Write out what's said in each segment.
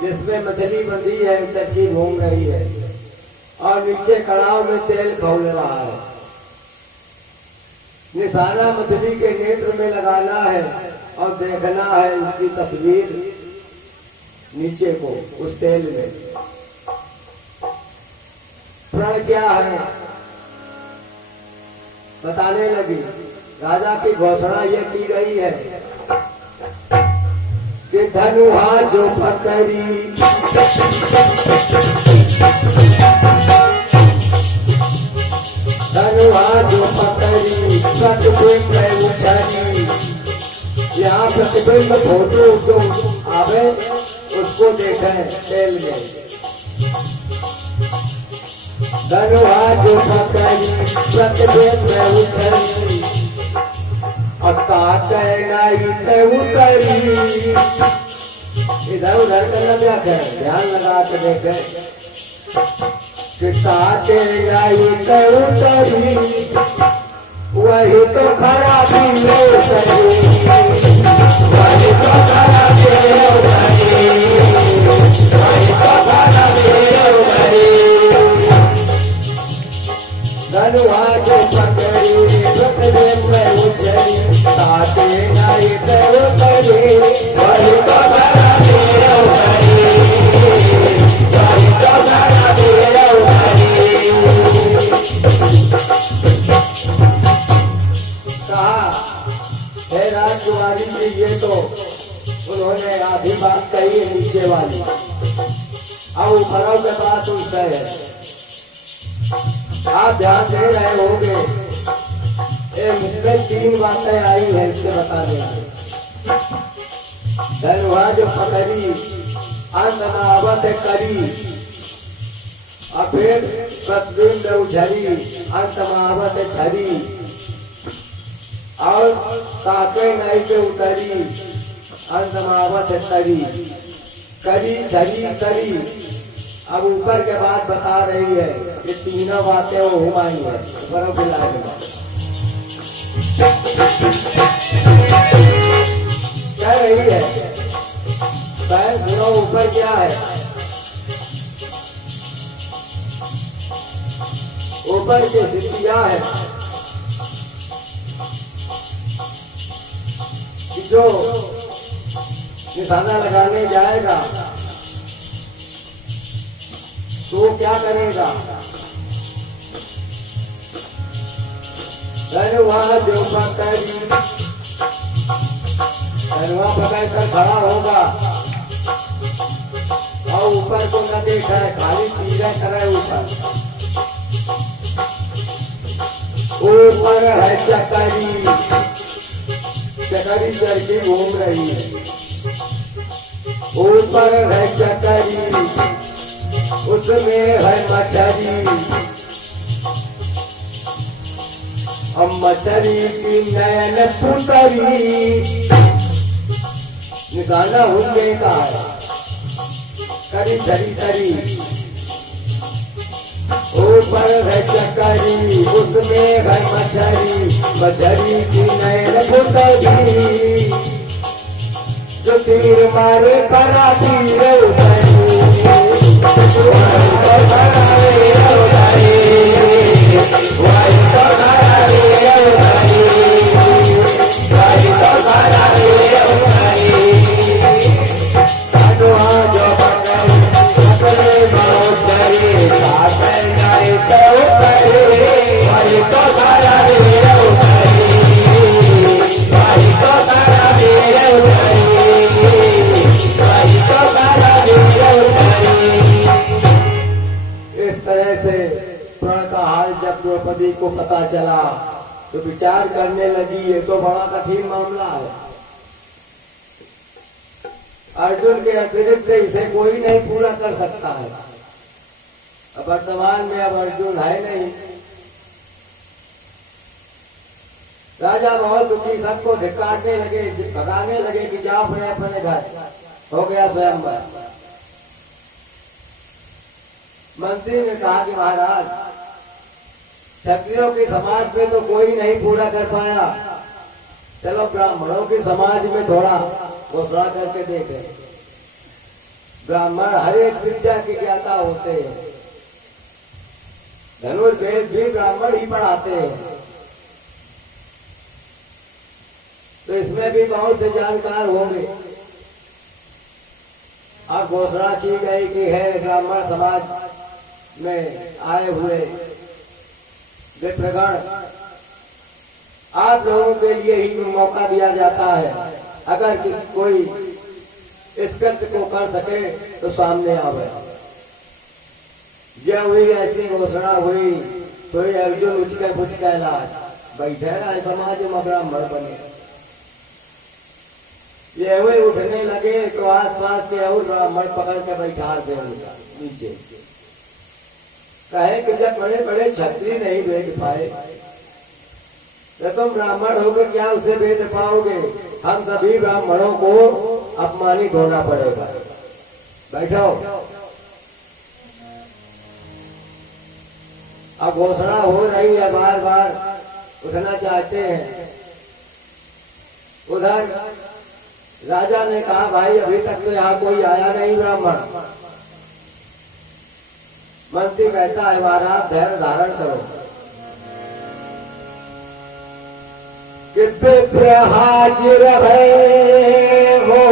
जिसमें मछली बंधी है, चक्की घूम रही है और नीचे कड़ाव में तेल खौल रहा है। निशाना मछली के नेत्र में लगाना है और देखना है उसकी तस्वीर नीचे को उस तेल में। प्रण क्या है बताने लगी। राजा की घोषणा ये की गई है कि धनुहा जो पकड़ी धनुहा जो पकड़ी प्रतिबिंब उछली। यहाँ प्रतिबिंब फोटो जो आवे उसको देखें तेल में। धनुहा जो पकड़ी प्रतिबिंब उछली उतरी। इधर उधर करना क्या है, ध्यान लगा के देखें कि उतरी वही तो खराबी उतरी, वही तो खराबी उतरी, वही तो खराबी उतरी। धनुहा जो पकड़ी प्रतिबिंब उछली उतरी वही तो खराबी उतरी, वही तो खराबी उतरी। कहा हे राजकुमारी जी, ये तो उन्होंने आधी बात कही है नीचे वाली, अब ऊपरों के बात उनसे है। आप ध्यान दे रहे होंगे, मुझमें 3 बातें आई है इससे बताने में। धनुहा जो पकड़ी अंतनावत करी और फिर प्रतिबिंब उछली अंतमावत छरी और ताके नहीं पे उतरी अंतमावत तरी करी छरी तरी। अब ऊपर के बात बता रही है, ये तीनों बातें वो हुमाई है ऊपरों की लाइन में कह रही है। बहन सुनो ऊपर क्या है, ऊपर की स्थितियां है कि जो निशाना लगाने जाएगा तो वो क्या करेगा। धनुहा जो पकड़ी धनुहा पकड़ कर खड़ा होगा और ऊपर को न देखा है, खाली तीरा करे ऊपर। ऊपर है चकरी, चकरी चरखी घूम रही है। ऊपर है चकरी उसमें है मछली, अब मछली की नैन पुतरी। निकालना हुए का है करी छरी तरी। ऊपर है चकरी उसमें है मछली, मछली की नैन पुतरी। जो तीर मारे करा तीर उतरी, द्रौपदी को पता चला तो विचार करने लगी, ये तो बड़ा कठिन मामला है। अर्जुन के अतिरिक्त इसे कोई नहीं पूरा कर सकता है। अब वर्तमान में अब अर्जुन है नहीं। राजा बहुत दुखी, सबको धिक्कारने लगे, भगाने लगे कि जाओ अपने अपने घर। हो गया स्वयंवर। मंत्री ने कहा कि महाराज क्षत्रियों की समाज में तो कोई नहीं पूरा कर पाया, चलो ब्राह्मणों की समाज में थोड़ा घोषणा करके देखें। ब्राह्मण हर एक विद्या के ज्ञाता होते हैं। धनुर्वेद भी ब्राह्मण ही पढ़ाते हैं। तो इसमें भी बहुत से जानकार होंगे। अब घोषणा की गई कि है ब्राह्मण समाज में आए हुए विप्रगण, आप लोगों के लिए ही मौका दिया जाता है। अगर कोई इस कृत्य को कर सके तो सामने आवे। जब हुई ऐसी घोषणा हुई तो ये अर्जुन उचके पुचके लाज बैठे रहे समाज में ब्राह्मण बने। ये हुए उठने लगे तो आसपास के और ब्राह्मण पकड़ के बैठा दे नीचे। कहे कि जब बड़े बड़े क्षत्रिय नहीं भेद पाए तो तुम ब्राह्मण होकर क्या उसे भेद पाओगे? हम सभी ब्राह्मणों को अपमानित होना पड़ेगा। बैठो। अब घोषणा हो रही है, बार बार उठना चाहते हैं। उधर राजा ने कहा भाई अभी तक तो यहाँ कोई आया नहीं ब्राह्मण। मंत्री कहता है महाराज धैर्य धारण करो। कि विप्र हाजिर है हो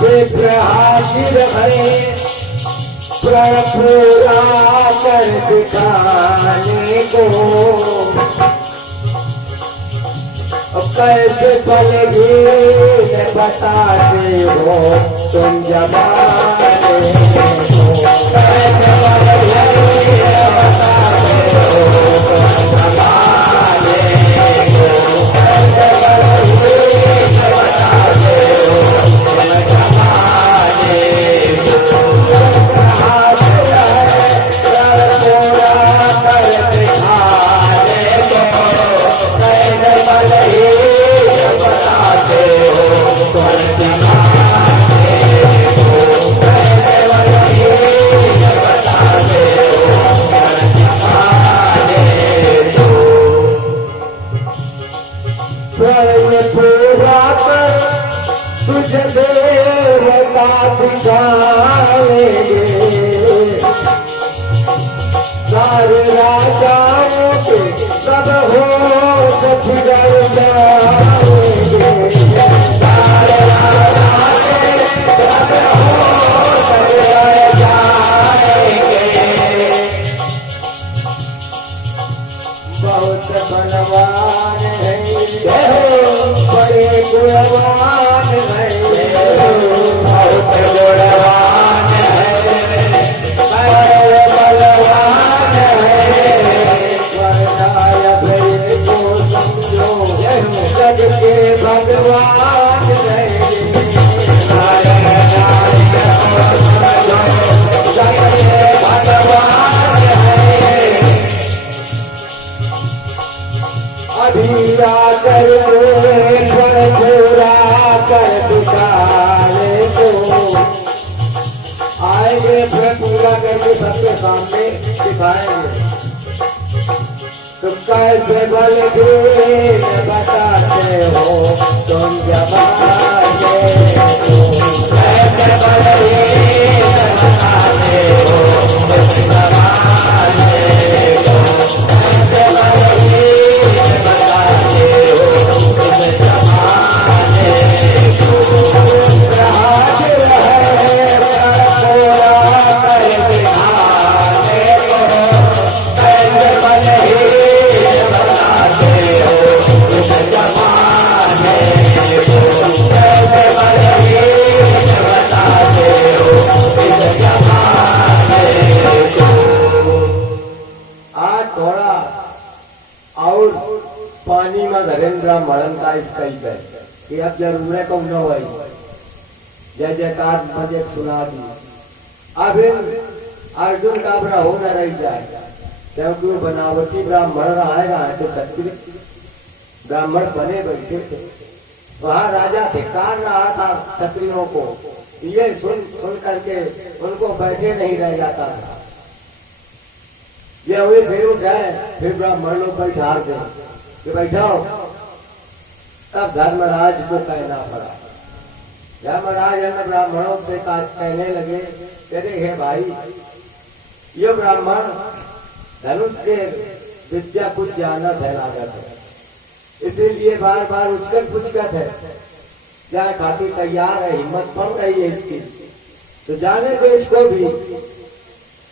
विप्र हाजिर है प्रण पूरा कर दिखाने को। कैसे पलगी बताते हो तुम जमाने को। कैसे पलगी बताते हो तुम जमाने को। कैसे पलगी बताते हो तुम जमाने को। हाथ है पूरा कर दिखाने को। कैसे पलगी बताते हो तुम जमाने को। कैसे पलगी बताते हो तुम जमाने को। प्रण पूरा कर तुझ देवता दिखाएंगे। सारे राजाओं के सब होश बिगड़ जाएंगे। सारे राजाओं के सब होश बिगड़ जाएंगे। बहुत बलवान है बड़े गुणवान है। बहुत गुणवान है बड़े बलवान है। वर्णाय को समझो जग के भगवान है। जग के भगवान है। अभी आकर पूरा कर दिखाने को आएंगे। फिर पूरा करके सबके सामने दिखाएंगे। तो कैसे बलगी बताते हो तुम जमाने को। कैसे बलगी बताते हो तुम जमाने को। कैसे बलगी बताते हो तुम जमाने को। हाजिर है पूरा कर दिखाने को। कैसे बलगी बताते हो तुम जमाने को। कैसे बलगी बताते हो तुम जमाने को। आज थोड़ा और पानी में धरेंद्र मरण का इसका ही है कि अब जरूर है कौन न भाई जय जयकार मजे सुना दी। अब अर्जुन का बड़ा हो न रह जाए क्योंकि वो बनावटी ब्राह्मण आएगा तो क्षत्रिय ब्राह्मण बने बैठे थे। वहां राजा धिक्कार रहा था क्षत्रियों को। ये सुन करके उनको बैठे नहीं रह जाता था। ये हुए फिर उठाए, फिर ब्राह्मण लोग बैठा दे कि बैठो। तब धर्मराज को कहना पड़ा। धर्मराज अन्य ब्राह्मणों से कहने लगे, कहते हे भाई, ये ब्राह्मण धनुष के विद्या कुछ जानत है, लागत है, इसीलिए बार बार उचकत पुचकत है, क्या खातिर तैयार है, हिम्मत पड़ रही है इसकी, तो जाने दो इसको भी।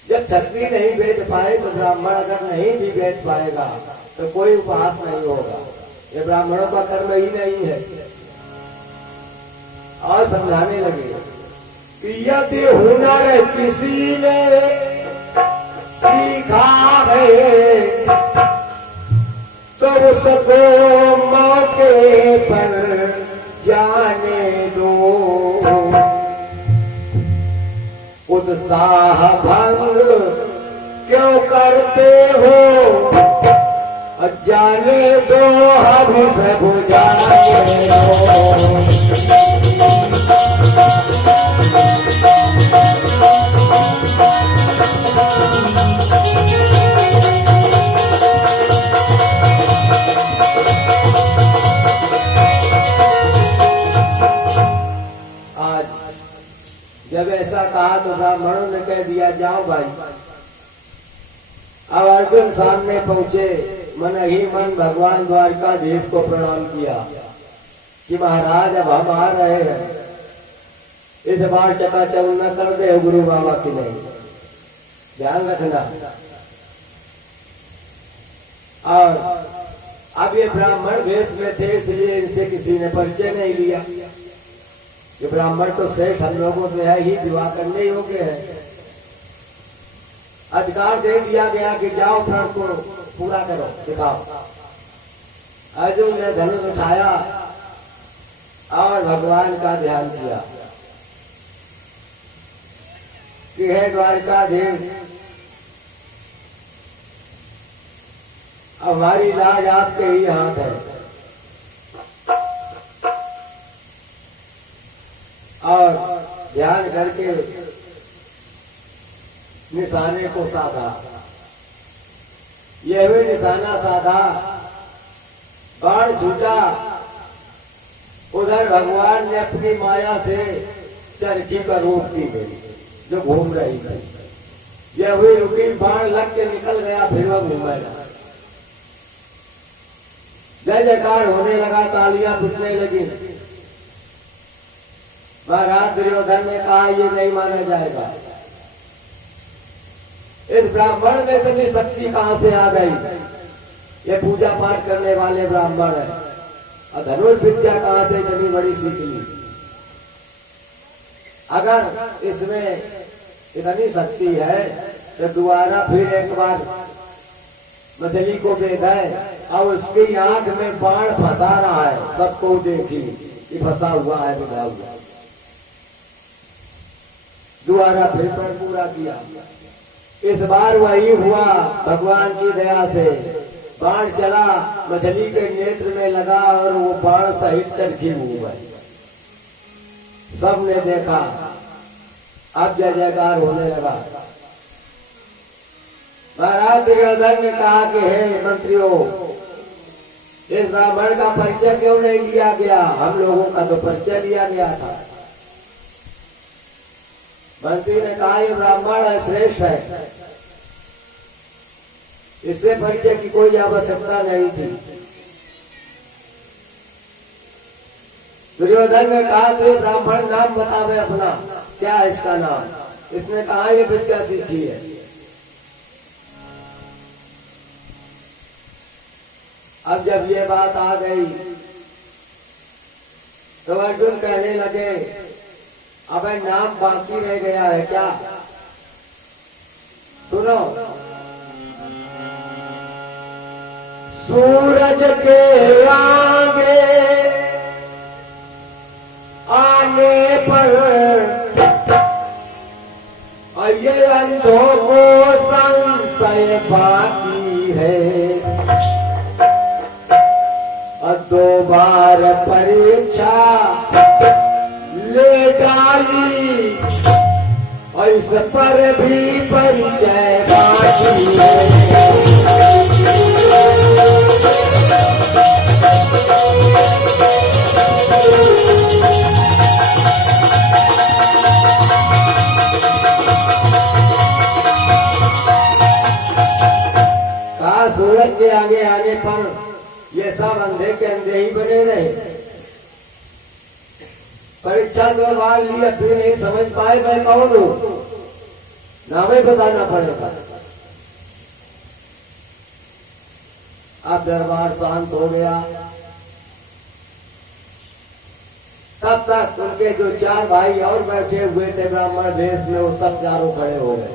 जब क्षत्रिय नहीं बेच पाए तो ब्राह्मण अगर नहीं भी बेच पाएगा तो कोई उपहास नहीं होगा, ये ब्राह्मणों का कर्म ही नहीं है। और समझाने लगे कि यदि हुनर किसी ने सीखा है तो उसको मौके पर जाने दो, उत्साह भंग क्यों करते हो, जाने दो हम सब जाने दो। जब ऐसा कहा तो ब्राह्मणों ने कह दिया, जाओ भाई। अब अर्जुन सामने पहुंचे, मन ही मन भगवान द्वारकाधीश को प्रणाम किया कि महाराज अब हम आ रहे हैं, इस बार चकाचौंध न कर दे गुरु बाबा की, नहीं, ध्यान रखना। और अब ये ब्राह्मण वेश में थे, इसलिए इनसे किसी ने परिचय नहीं लिया। ये ब्राह्मण तो श्रेष्ठ हम लोगों से है ही, विवाह करने योग्य है। अधिकार दे दिया गया कि जाओ प्रण को पूरा करो, दिखाओ। अर्जुन ने धनुष उठाया और भगवान का ध्यान किया कि हे द्वारकाधीश, हमारी लाज आपके ही हाथ है। और ध्यान करके निशाने को साधा, यह भी निशाना साधा, बाण छूटा, उधर भगवान ने अपनी माया से चरखी पर रोक दी गई जो घूम रही थी। यह हुई रुकी, बाण लग के निकल गया, फिर वह घूमने लगा। जय जयकार होने लगा, तालियां पिटने लगी। महाराज दुर्योधन ने कहा, ये नहीं माना जाएगा, इस ब्राह्मण में इतनी शक्ति कहां से आ गई, ये पूजा पाठ करने वाले ब्राह्मण है, और धनुष विद्या कहां से इतनी बड़ी सीख ली। अगर इसमें इतनी शक्ति है तो दोबारा फिर एक बार मछली को बेधाए और उसकी आंख में बाण फंसा रहा है, सबको देखी कि फंसा हुआ है, बिधा हुआ। दोबारा फिर पर पूरा किया। इस बार वही हुआ, भगवान की दया से बाण चला, मछली के नेत्र में लगा और वो बाण सहित चरखी हुआ। सबने देखा, अब जय जयकार होने लगा। महाराज दुर्योधन ने कहा कि हे मंत्रियों, इस ब्राह्मण का परिचय क्यों नहीं लिया गया, हम लोगों का तो परिचय लिया गया था। मंत्री ने कहा, ये ब्राह्मण है, श्रेष्ठ है, इससे परिचय की कोई आवश्यकता नहीं थी। दुर्योधन ने कहा, तो ब्राह्मण नाम बतावे अपना, क्या है इसका नाम। इसने कहा, ये विद्या सीखी है। अब जब ये बात आ गई तो अर्जुन कहने लगे, अब नाम बाकी रह गया है क्या, सुनो। सूरज के आगे आने पर ये अंधों को संशय बाकी है, और 2 बार परीक्षा ले डाली और इस पर भी परिचय बाकी है। सूरज के आगे आने पर ये सब अंधे के अंधे ही बने रहे। परीक्षा 2 बार ली, फिर नहीं समझ पाए मैं कौन हूं, नाम ही बताना पड़ेगा। अब दरबार शांत हो गया। तब तक उनके जो 4 भाई और बैठे हुए थे ब्राह्मण वेश में, वो सब चारों खड़े हो गए।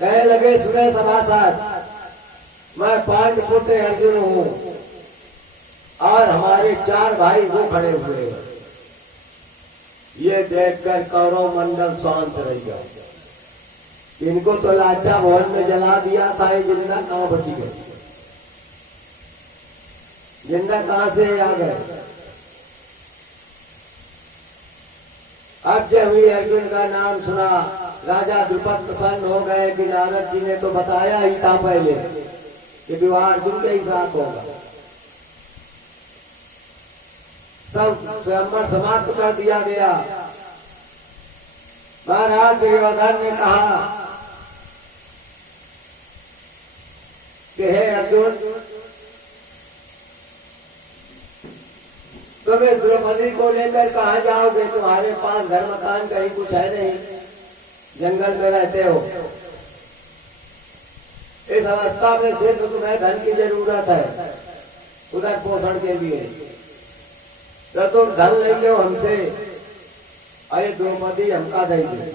कहने लगे, सुने सभासद, मैं पांडपुत्र अर्जुन हूं और हमारे 4 भाई वो खड़े हुए हैं। ये देखकर कौरव मंडल शांत रह गया। इनको तो लाचा भवन में जला दिया था, ये जिंदा कहां बची गए, जिंदा कहां से आ गए। अब जब हुई अर्जुन का नाम सुना, राजा द्रुपद प्रसन्न हो गए कि नारद जी ने तो बताया ही था पहले कि विवाह अर्जुन के ही साथ होगा। सब स्वयंवर समाप्त कर दिया गया। महाराज दुर्योधन ने कहा कि हे अर्जुन, तुम इस द्रौपदी को लेकर कहाँ जाओगे? तुम्हारे पास घर मकान कहीं कुछ है नहीं, जंगल में रहते हो। इस अवस्था में सिर्फ तुम्हें धन की जरूरत है उधर पोषण के लिए, तो तुम धन ले लो हमसे, अरे द्रौपदी हमका देंगे।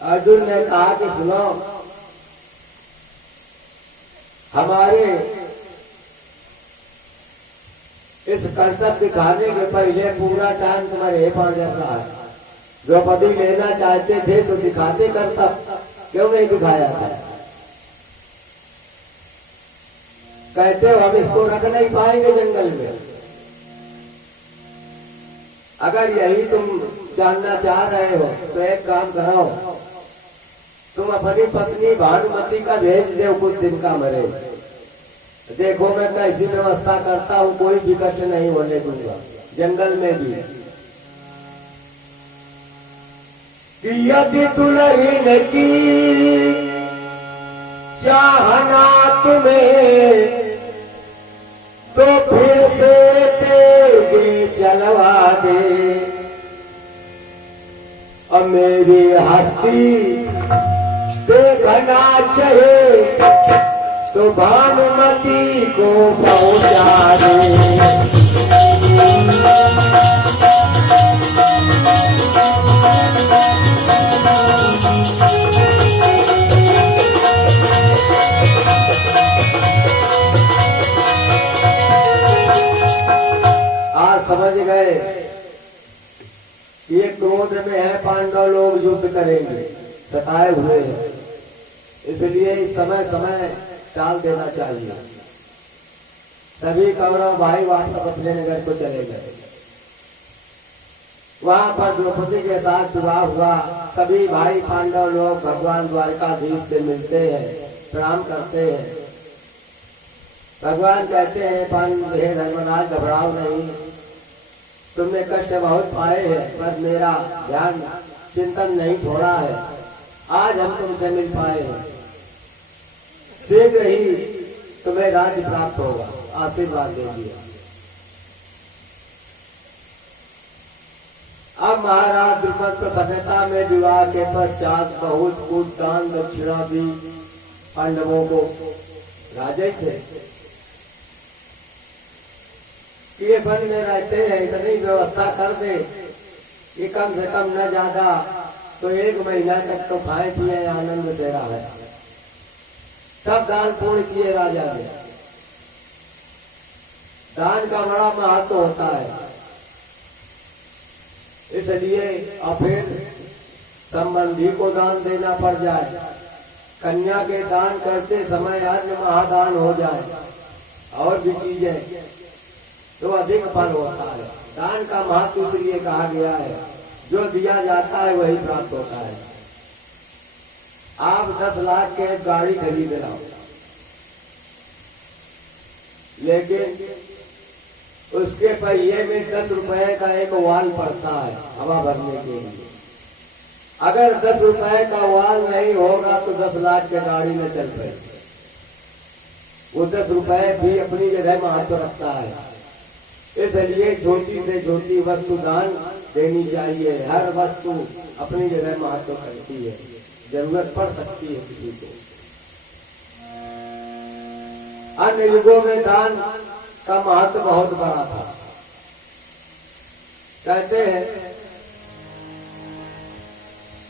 अर्जुन ने कहा कि सुनो, हमारे इस कर्तव्य दिखाने के पहले पूरा टाइम तुम्हारे पास रहा है। द्रौपदी लेना चाहते थे तो दिखाते कर्तव्य, क्यों नहीं दिखाया था? कहते हो हम इसको रख नहीं पाएंगे जंगल में। अगर यही तुम जानना चाह रहे हो तो एक काम करो, तुम अपनी पत्नी भानुमति का भेज दो, कुछ दिन का मरे। देखो मैं कैसी व्यवस्था करता हूँ, कोई भी कष्ट नहीं होने दूंगा जंगल में भी। यदि दुल्हन की चाहना तुम्हें, तो फिर से तेगे चलवा दे। अब मेरी हस्ती देखना चाहे तो भानुमति को पहुंचा दे। आज समझ गए ये क्रोध में है, पांडव लोग युद्ध करेंगे, सताए हुए हैं, इसलिए इस समय समय टाल देना चाहिए। सभी कौरव भाई वापस अपने नगर को चले गए। वहां पर द्रौपदी के साथ विवाह हुआ। सभी भाई पांडव लोग भगवान द्वारकाधीश से मिलते हैं, प्रणाम करते हैं। भगवान कहते हैं, हे धर्मराज घबराओ नहीं, तुमने कष्ट बहुत पाए हैं पर मेरा ध्यान चिंतन नहीं छोड़ा है। आज हम तुमसे मिल पाए हैं, शीघ्र ही तुम्हें राज्य प्राप्त होगा, आशीर्वाद दे दिया। अब महाराज द्रुपद प्रसन्नता में विवाह के पश्चात बहुत कुछ दान दक्षिणा दी पांडवों को। राजा थे, ये वन में रहते हैं, इतनी व्यवस्था कर दे कि कम से कम न ज्यादा तो 1 महीना तक तो खाए पिए आनंद से रहा है। सब दान पूर्ण किए राजा ने। दान का बड़ा महत्व होता है, इसलिए और फिर संबंधी को दान देना पड़ जाए, कन्या के दान करते समय अन्य महादान हो जाए और भी चीजें तो अधिक फल होता है। दान का महत्व इसलिए कहा गया है, जो दिया जाता है वही प्राप्त होता है। आप 10 लाख के एक गाड़ी खरीद रहे हो, लेकिन उसके पहिए में 10 रुपए का एक वाल पड़ता है हवा भरने के लिए। अगर 10 रुपए का वाल नहीं होगा तो 10 लाख के गाड़ी में चल पाए। वो 10 रुपए भी अपनी जगह महत्व रखता है, इसलिए छोटी से छोटी वस्तु दान देनी चाहिए। हर वस्तु अपनी जगह महत्व करती है, जरूरत पड़ सकती है किसी को। अन्य युगों में दान का महत्व बहुत बड़ा था। कहते हैं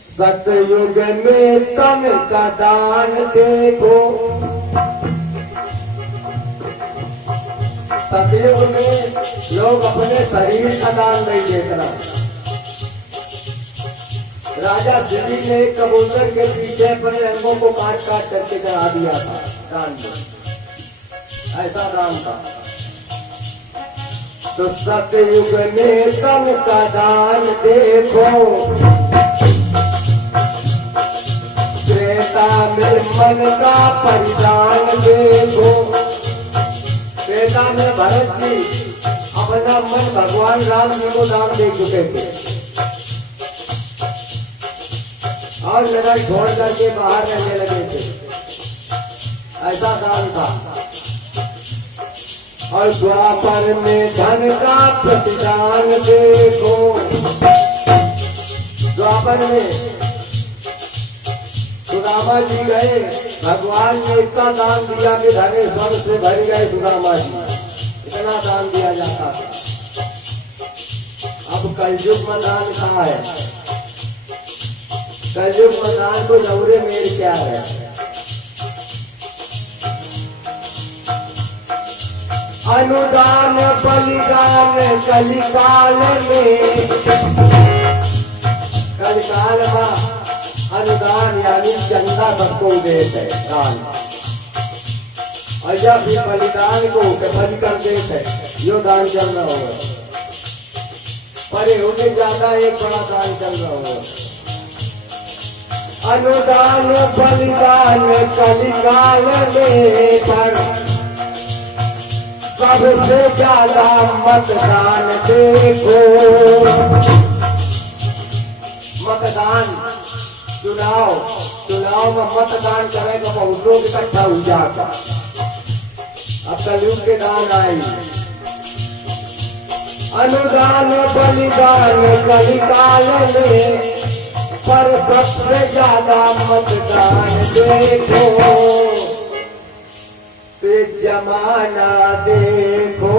सतयुग में तन का दान देखो, सतयुग में लोग अपने शरीर का दान नहीं देख रहे। राजा शिवी ने कबूतर के पीछे अपने अंगों को काट काट करके चढ़ा दिया था दान में, ऐसा दान था। तो सतयुग में तन का दान देखो, त्रेता में मन का परिदान देखो। त्रेता में भरत जी अपना मन भगवान राम जी को दान दे चुके थे और नगर छोड़ करके बाहर रहने लगे थे, ऐसा दान था। और द्वापर में धन का प्रतिदान देखो। द्वापर में सुदामा जी गए, भगवान ने इतना दान दिया कि धने स्वर्ग से भर गए सुदामा जी, इतना दान दिया जाता है। अब कलयुग में दान कहाँ है? कलयुग में दान को नवरे मेल क्या है? अनुदान बलिदान कलिकाल में, कलिकाल में अनुदान यानी चंदा सबको देते है दान, और जब भी बलिदान को बलि कर देते यो दान चल रहा होगा। पर होने ज्यादा एक बड़ा दान चल रहा होगा। अनुदान बलिदान कलिकाल में पर सबसे ज्यादा मतदान देखो। मतदान चुनाव में मतदान करेगा बहुत लोग इकट्ठा हो जाता। अब कलयुग के दान आई। अनुदान बलिदान कलिकाल में पर सबसे ज्यादा मतदान देखो। ते जमाना देखो।